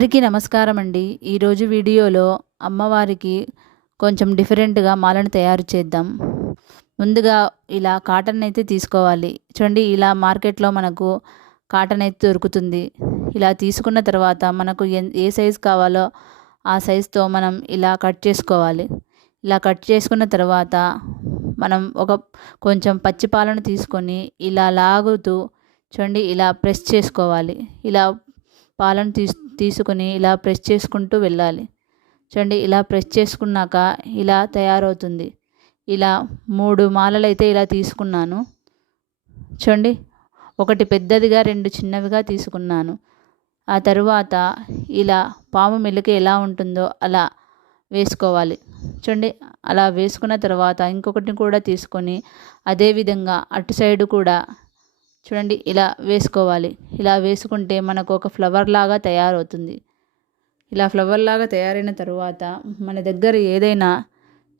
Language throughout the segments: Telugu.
అందరికీ నమస్కారం అండి. ఈరోజు వీడియోలో అమ్మవారికి కొంచెం డిఫరెంట్గా మాలను తయారు చేద్దాం. ముందుగా ఇలా కాటన్ అయితే తీసుకోవాలి. చూడండి, ఇలా మార్కెట్లో మనకు కాటన్ అయితే దొరుకుతుంది. ఇలా తీసుకున్న తర్వాత మనకు ఏ సైజు కావాలో ఆ సైజుతో మనం ఇలా కట్ చేసుకోవాలి. ఇలా కట్ చేసుకున్న తర్వాత మనం కొంచెం పచ్చి పాలను తీసుకొని ఇలా లాగుతూ చూడండి ఇలా ప్రెస్ చేసుకోవాలి. ఇలా పాలను తీసుకొని ఇలా ప్రెస్ చేసుకుంటూ వెళ్ళాలి. చూడండి, ఇలా ప్రెస్ చేసుకున్నాక ఇలా తయారవుతుంది. ఇలా 3 మాలలు అయితే ఇలా తీసుకున్నాను. చూడండి, ఒకటి పెద్దదిగా 2 చిన్నవిగా తీసుకున్నాను. ఆ తరువాత ఇలా పాము మెలిక ఎలా ఉంటుందో అలా వేసుకోవాలి. చూడండి, అలా వేసుకున్న తర్వాత ఇంకొకటిని కూడా తీసుకొని అదేవిధంగా అటు సైడు కూడా చూడండి ఇలా వేసుకోవాలి. ఇలా వేసుకుంటే మనకు ఒక ఫ్లవర్ లాగా తయారవుతుంది. ఇలా ఫ్లవర్ లాగా తయారైన తర్వాత మన దగ్గర ఏదైనా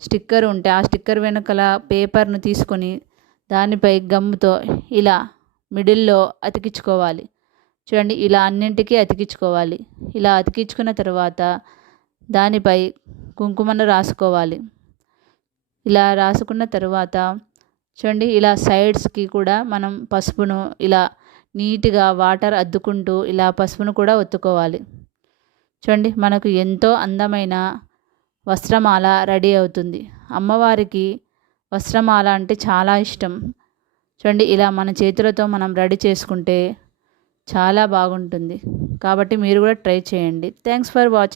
స్టిక్కర్ ఉంటే ఆ స్టిక్కర్ వెనకాల పేపర్ను తీసుకొని దానిపై గమ్ముతో ఇలా మిడిల్లో అతికించుకోవాలి. చూడండి, ఇలా అన్నింటికీ అతికించుకోవాలి. ఇలా అతికించుకున్న తర్వాత దానిపై కుంకుమను రాసుకోవాలి. ఇలా రాసుకున్న తర్వాత చూడండి, ఇలా సైడ్స్కి కూడా మనం పసుపును ఇలా నీట్గా వాటర్ అద్దుకుంటూ ఇలా పసుపును కూడా ఒత్తుకోవాలి. చూడండి, మనకు ఎంతో అందమైన వస్త్రమాల రెడీ అవుతుంది. అమ్మవారికి వస్త్రమాల అంటే చాలా ఇష్టం. చూడండి, ఇలా మన చేతులతో మనం రెడీ చేసుకుంటే చాలా బాగుంటుంది. కాబట్టి మీరు కూడా ట్రై చేయండి. Thanks for watching.